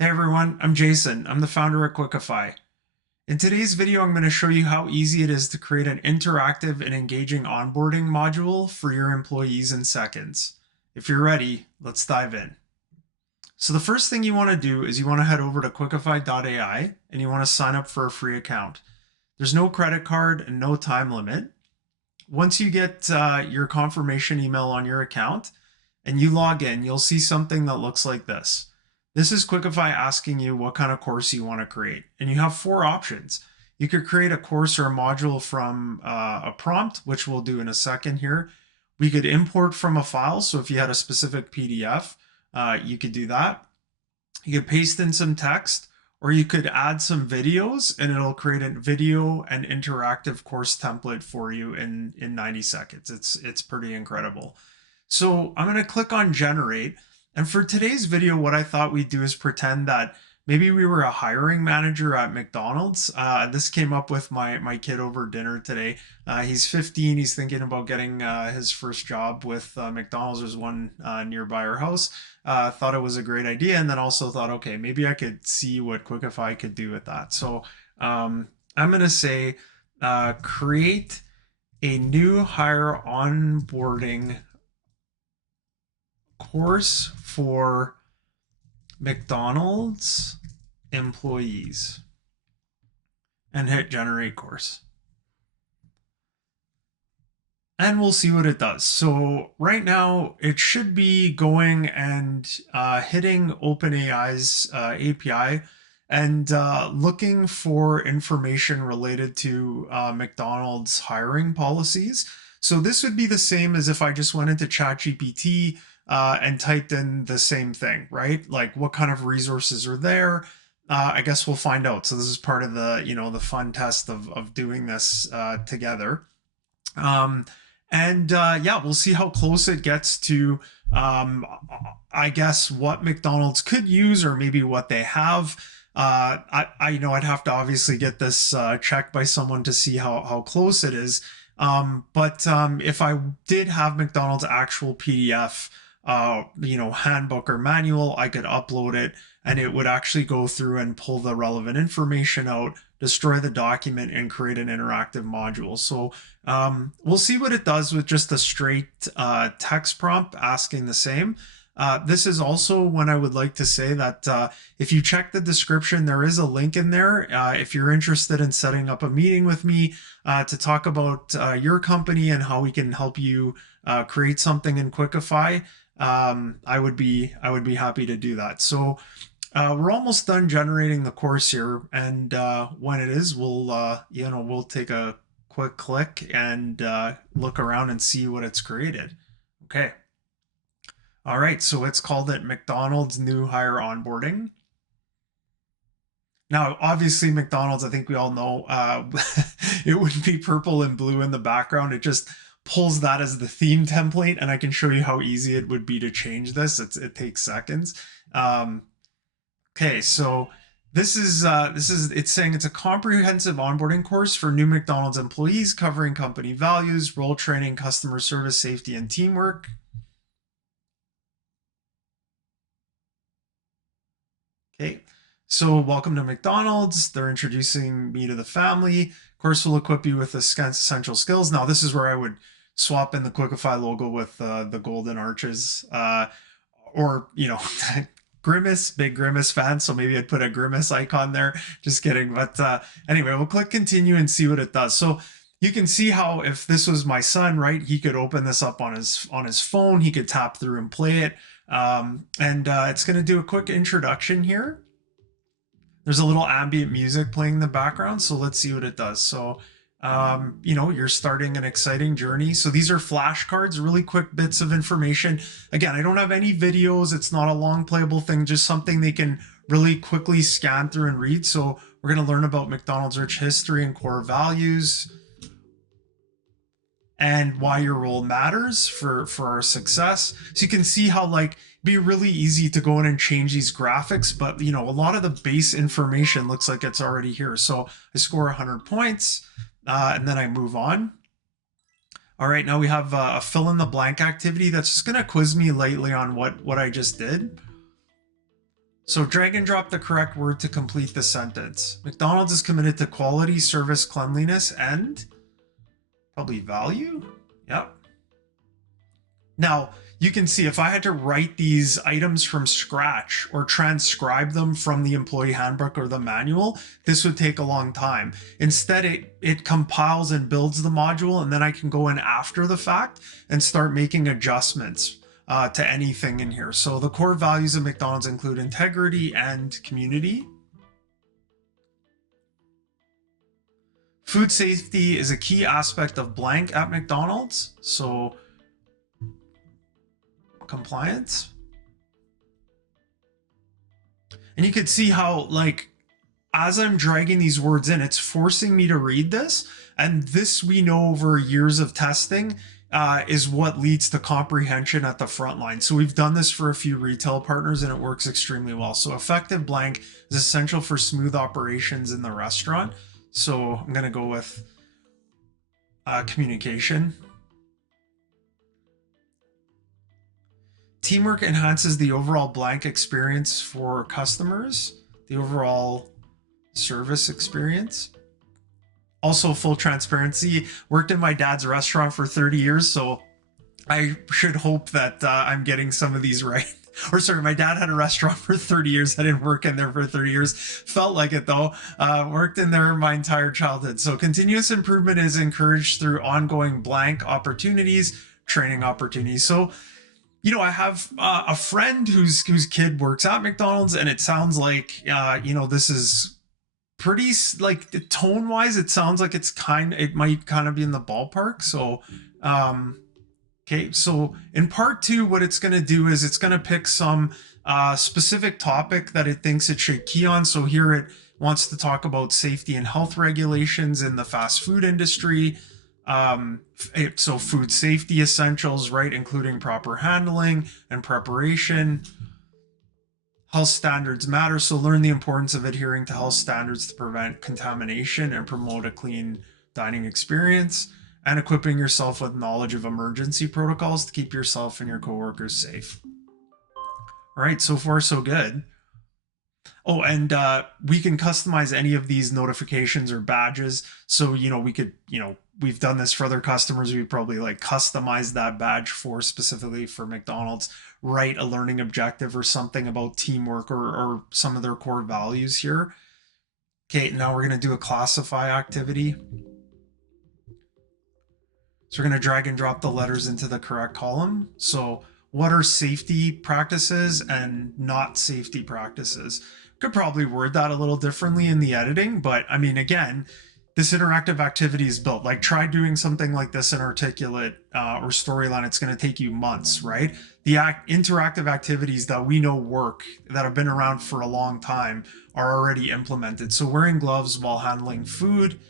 Hey everyone, I'm Jason. I'm the founder at Quickify. In today's video, I'm going to show you how easy it is to create an interactive and engaging onboarding module for your employees in seconds. If you're ready, let's dive in. So the first thing you want to do is you want to head over to quickify.ai and you want to sign up for a free account. There's no credit card and no time limit. Once you get your confirmation email on your account and you log in, you'll see something that looks like this. This is Quickify asking you what kind of course you want to create. And you have four options. You could create a course or a module from a prompt, which we'll do in a second here. We could import from a file. So if you had a specific PDF, you could do that. You could paste in some text, or you could add some videos and it'll create a video and interactive course template for you in 90 seconds. It's pretty incredible. So I'm going to click on generate. And for today's video, what I thought we'd do is pretend that maybe we were a hiring manager at McDonald's. This came up with my kid over dinner today. He's 15. He's thinking about getting his first job with McDonald's. There's one nearby our house. Thought it was a great idea, and then also thought, okay, maybe I could see what Quickify could do with that. So I'm going to say create a new hire onboarding course for McDonald's employees and hit generate course. And we'll see what it does. So right now it should be going and hitting OpenAI's API and looking for information related to McDonald's hiring policies. So this would be the same as if I just went into ChatGPT and typed in the same thing, right? Like what kind of resources are there? I guess we'll find out. So this is part of the, the fun test of doing this together. Yeah, we'll see how close it gets to, I guess, what McDonald's could use or maybe what they have. I'd have to obviously get this checked by someone to see how close it is. But if I did have McDonald's actual PDF, handbook or manual, I could upload it and it would actually go through and pull the relevant information out, destroy the document, and create an interactive module. So we'll see what it does with just a straight text prompt asking the same. This is also when I would like to say that if you check the description, there is a link in there. If you're interested in setting up a meeting with me to talk about your company and how we can help you create something in Quickify, I would be happy to do that. So we're almost done generating the course here, and when it is, we'll take a quick click and look around and see what it's created. Okay. All right, so it's called it McDonald's New Hire Onboarding. Now, obviously, McDonald's, I think we all know, it wouldn't be purple and blue in the background. It just pulls that as the theme template, and I can show you how easy it would be to change this. It takes seconds. Okay, so this is it's saying it's a comprehensive onboarding course for new McDonald's employees covering company values, role training, customer service, safety, and teamwork. Okay, so welcome to McDonald's. They're introducing me to the family. Course will equip you with essential skills. Now, this is where I would swap in the Quickify logo with the golden arches, or Grimace, big Grimace fan, so maybe I'd put a Grimace icon there. Just kidding. But anyway, we'll click continue and see what it does. So you can see how if this was my son, right, he could open this up on his phone. He could tap through and play it. It's going to do a quick introduction here. There's a little ambient music playing in the background, so let's see what it does. So, you're starting an exciting journey. So these are flashcards, really quick bits of information. Again, I don't have any videos. It's not a long playable thing, just something they can really quickly scan through and read. So we're going to learn about McDonald's rich history and core values, and why your role matters for our success. So you can see how be really easy to go in and change these graphics, but a lot of the base information looks like it's already here. So I score 100 points and then I move on. All right, now we have a fill in the blank activity that's just going to quiz me lightly on what I just did. So drag and drop the correct word to complete the sentence. McDonald's is committed to quality, service, cleanliness, and probably value. Yep. Now, you can see if I had to write these items from scratch or transcribe them from the employee handbook or the manual, this would take a long time. Instead, it compiles and builds the module, and then I can go in after the fact and start making adjustments to anything in here. So the core values of McDonald's include integrity and community. Food safety is a key aspect of blank at McDonald's. So compliance. And you could see how, like, as I'm dragging these words in, it's forcing me to read this. And this, we know over years of testing, is what leads to comprehension at the front line. So we've done this for a few retail partners and it works extremely well. So effective blank is essential for smooth operations in the restaurant. So I'm going to go with communication. Teamwork enhances the overall blank experience for customers, the overall service experience. Also, full transparency, worked in my dad's restaurant for 30 years, so I should hope that I'm getting some of these right. Or sorry, my dad had a restaurant for 30 years. I didn't work in there for 30 years. Felt like it though. Worked in there my entire childhood. So continuous improvement is encouraged through ongoing blank opportunities, training opportunities. So, you know, I have a friend whose kid works at McDonald's, and it sounds like, you know, this is pretty, like, tone wise, it sounds like it might kind of be in the ballpark. So, okay, so in part two, what it's going to do is it's going to pick some specific topic that it thinks it should key on. So here it wants to talk about safety and health regulations in the fast food industry. So food safety essentials, right, including proper handling and preparation. Health standards matter, so learn the importance of adhering to health standards to prevent contamination and promote a clean dining experience, and equipping yourself with knowledge of emergency protocols to keep yourself and your coworkers safe. All right, so far so good. Oh, and we can customize any of these notifications or badges. So, you know, we could, you know, we've done this for other customers. We probably like customize that badge for specifically for McDonald's, write a learning objective or something about teamwork or some of their core values here. Okay, now we're going to do a classify activity. So we're going to drag and drop the letters into the correct column. So what are safety practices and not safety practices? Could probably word that a little differently in the editing, but I mean, again, this interactive activity is built. Like, try doing something like this in Articulate or Storyline. It's going to take you months, right? The interactive activities that we know work, that have been around for a long time, are already implemented. So wearing gloves while handling food.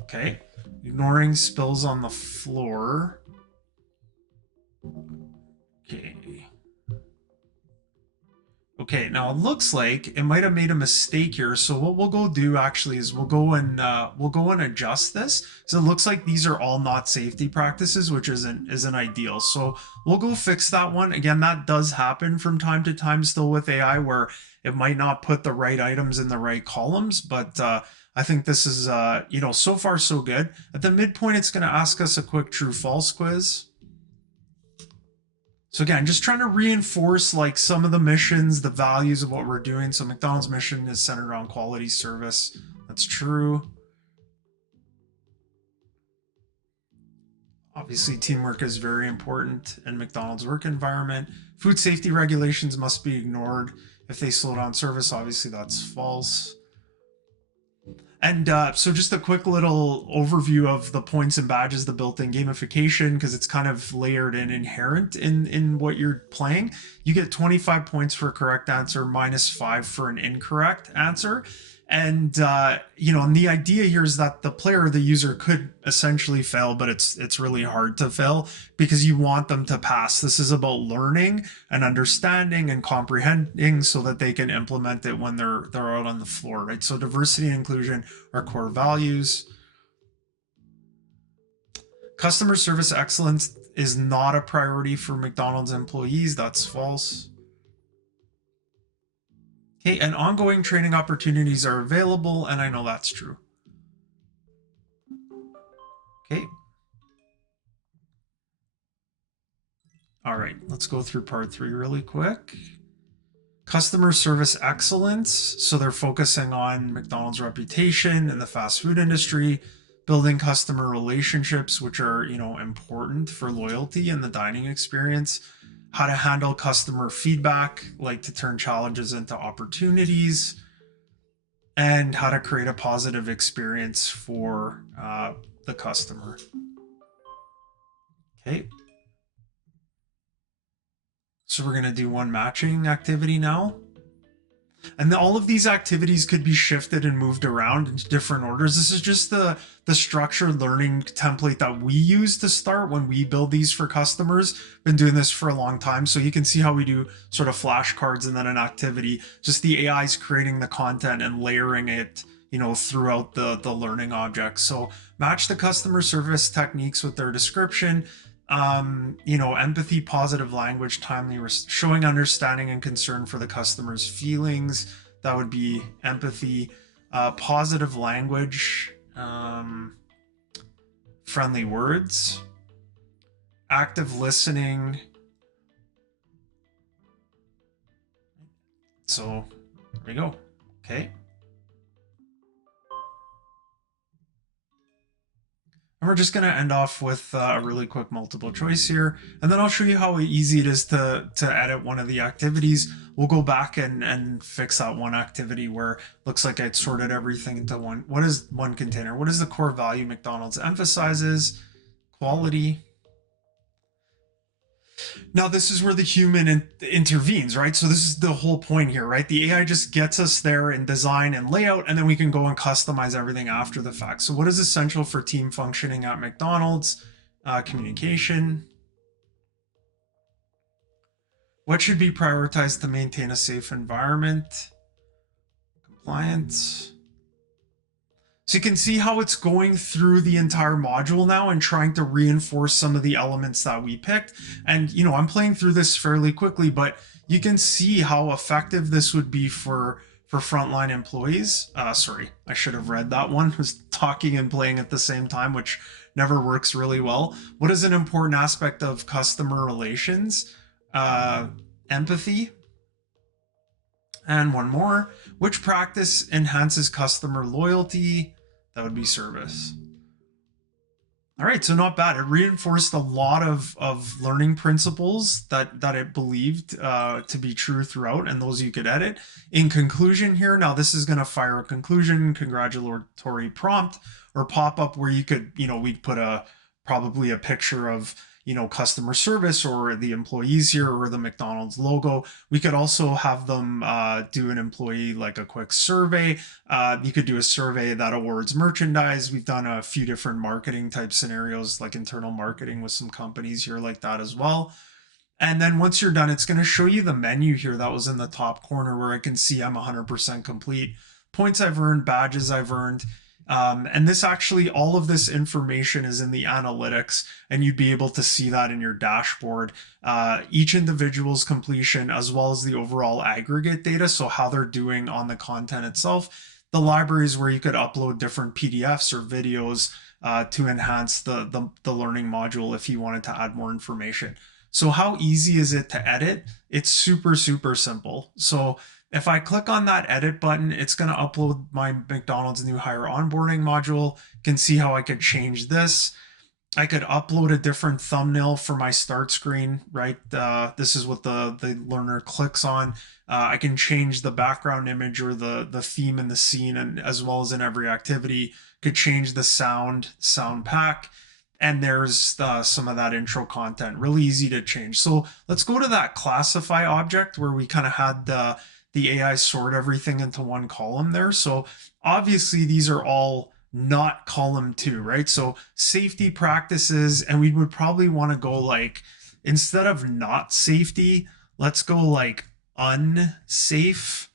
Okay. Ignoring spills on the floor. Okay. Okay, now it looks like it might have made a mistake here. So what we'll go do actually is we'll go and adjust this. So it looks like these are all not safety practices, which isn't ideal. So we'll go fix that one. Again, that does happen from time to time still with AI, where it might not put the right items in the right columns, but I think this is you know, so far so good. At the midpoint, it's going to ask us a quick true false quiz. So again, just trying to reinforce like some of the missions, the values of what we're doing. So McDonald's mission is centered around quality service. That's true. Obviously, teamwork is very important in McDonald's work environment. Food safety regulations must be ignored if they slow down service. Obviously, that's false. And so just a quick little overview of the points and badges, the built-in gamification, because it's kind of layered in inherent in what you're playing. You get 25 points for a correct answer, -5 for an incorrect answer. And, you know, and the idea here is that the player or the user could essentially fail, but it's really hard to fail because you want them to pass. This is about learning and understanding and comprehending so that they can implement it when they're out on the floor, right? So diversity and inclusion are core values. Customer service excellence is not a priority for McDonald's employees. That's false. Okay, and ongoing training opportunities are available, and I know that's true. Okay. All right, let's go through part 3 really quick. Customer service excellence. So they're focusing on McDonald's reputation in the fast food industry, building customer relationships, which are, important for loyalty and the dining experience, how to handle customer feedback, like to turn challenges into opportunities, and how to create a positive experience for the customer. Okay. So we're going to do one matching activity now. And all of these activities could be shifted and moved around into different orders. This is just the structured learning template that we use to start when we build these for customers. Been doing this for a long time, so you can see how we do sort of flashcards and then an activity. Just the AI is creating the content and layering it, throughout the learning objects. So match the customer service techniques with their description. Empathy, positive language, timely, showing understanding and concern for the customer's feelings. That would be empathy. Positive language, friendly words, active listening. So there we go. Okay. And we're just going to end off with a really quick multiple choice here. And then I'll show you how easy it is to edit one of the activities. We'll go back and fix that one activity where it looks like I'd sorted everything into one. What is one container? What is the core value McDonald's emphasizes? Quality. Now, this is where the human intervenes, right? So this is the whole point here, right? The AI just gets us there in design and layout, and then we can go and customize everything after the fact. So what is essential for team functioning at McDonald's? Communication. What should be prioritized to maintain a safe environment? Compliance. So you can see how it's going through the entire module now and trying to reinforce some of the elements that we picked. And, I'm playing through this fairly quickly, but you can see how effective this would be for frontline employees. Sorry, I should have read that one. I was talking and playing at the same time, which never works really well. What is an important aspect of customer relations? Empathy. And one more. Which practice enhances customer loyalty? That would be service. All right, so not bad. It reinforced a lot of learning principles that it believed to be true throughout, and those you could edit. In conclusion here, now this is going to fire a conclusion, congratulatory prompt, or pop-up where you could, we'd put probably a picture of customer service or the employees here or the McDonald's logo. We could also have them do an employee like a quick survey. You could do a survey that awards merchandise. We've done a few different marketing type scenarios like internal marketing with some companies here like that as well. And then once you're done, it's going to show you the menu here that was in the top corner where I can see I'm 100% complete. Points I've earned, badges I've earned. And this actually, all of this information is in the analytics, and you'd be able to see that in your dashboard. Each individual's completion, as well as the overall aggregate data, so how they're doing on the content itself. The libraries where you could upload different PDFs or videos to enhance the learning module if you wanted to add more information. So how easy is it to edit? It's super, super simple. So if I click on that edit button, it's going to upload my McDonald's new hire onboarding module. You can see how I could change this. I could upload a different thumbnail for my start screen, right? This is what the learner clicks on. I can change the background image or the theme in the scene, and as well as in every activity. Could change the sound pack. And there's some of that intro content, really easy to change. So let's go to that classify object where we kind of had the AI sort everything into one column there. So obviously these are all not column 2, right? So safety practices, and we would probably want to go like, instead of not safety, let's go like unsafe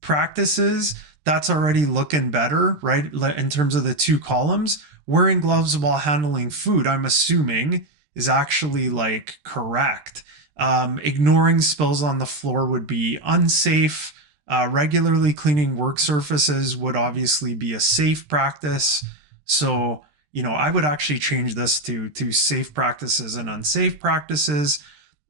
practices. That's already looking better, right? In terms of the 2 columns. Wearing gloves while handling food, I'm assuming, is actually like correct. Ignoring spills on the floor would be unsafe. Regularly cleaning work surfaces would obviously be a safe practice. So, I would actually change this to safe practices and unsafe practices.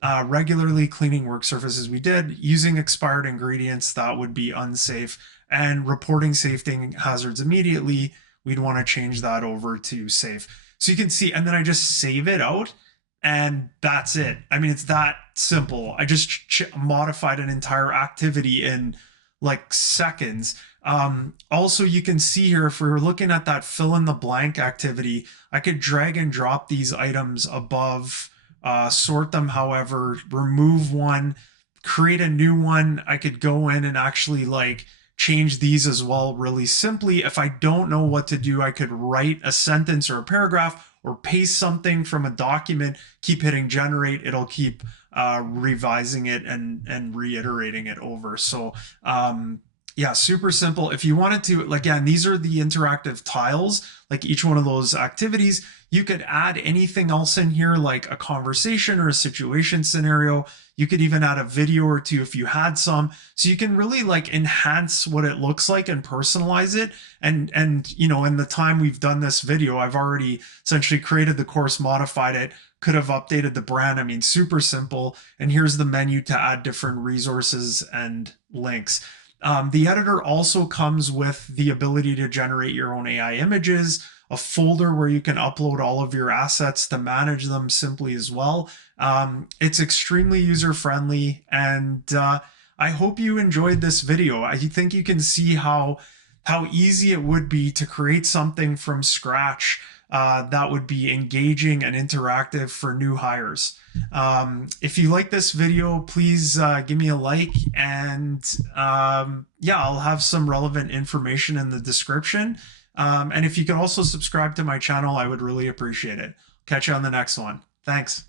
Regularly cleaning work surfaces, we did. Using expired ingredients, that would be unsafe. And reporting safety hazards immediately, we'd want to change that over to safe. So you can see, and then I just save it out, and that's it. I mean, it's that simple. I just modified an entire activity in like seconds. Also, you can see here, if we were looking at that fill in the blank activity, I could drag and drop these items above, sort them however, remove one, create a new one. I could go in and actually like change these as well really simply. If I don't know what to do, I could write a sentence or a paragraph or paste something from a document, keep hitting generate, it'll keep revising it and reiterating it over. So yeah, super simple. If you wanted to, again, these are the interactive tiles, like each one of those activities. You could add anything else in here, like a conversation or a situation scenario. You could even add a video or two if you had some. So you can really like enhance what it looks like and personalize it. And in the time we've done this video, I've already essentially created the course, modified it, could have updated the brand. I mean, super simple. And here's the menu to add different resources and links. The editor also comes with the ability to generate your own AI images, a folder where you can upload all of your assets to manage them simply as well. It's extremely user-friendly, and I hope you enjoyed this video. I think you can see how easy it would be to create something from scratch that would be engaging and interactive for new hires. If you like this video, please give me a like, and yeah, I'll have some relevant information in the description. And if you could also subscribe to my channel, I would really appreciate it. Catch you on the next one. Thanks.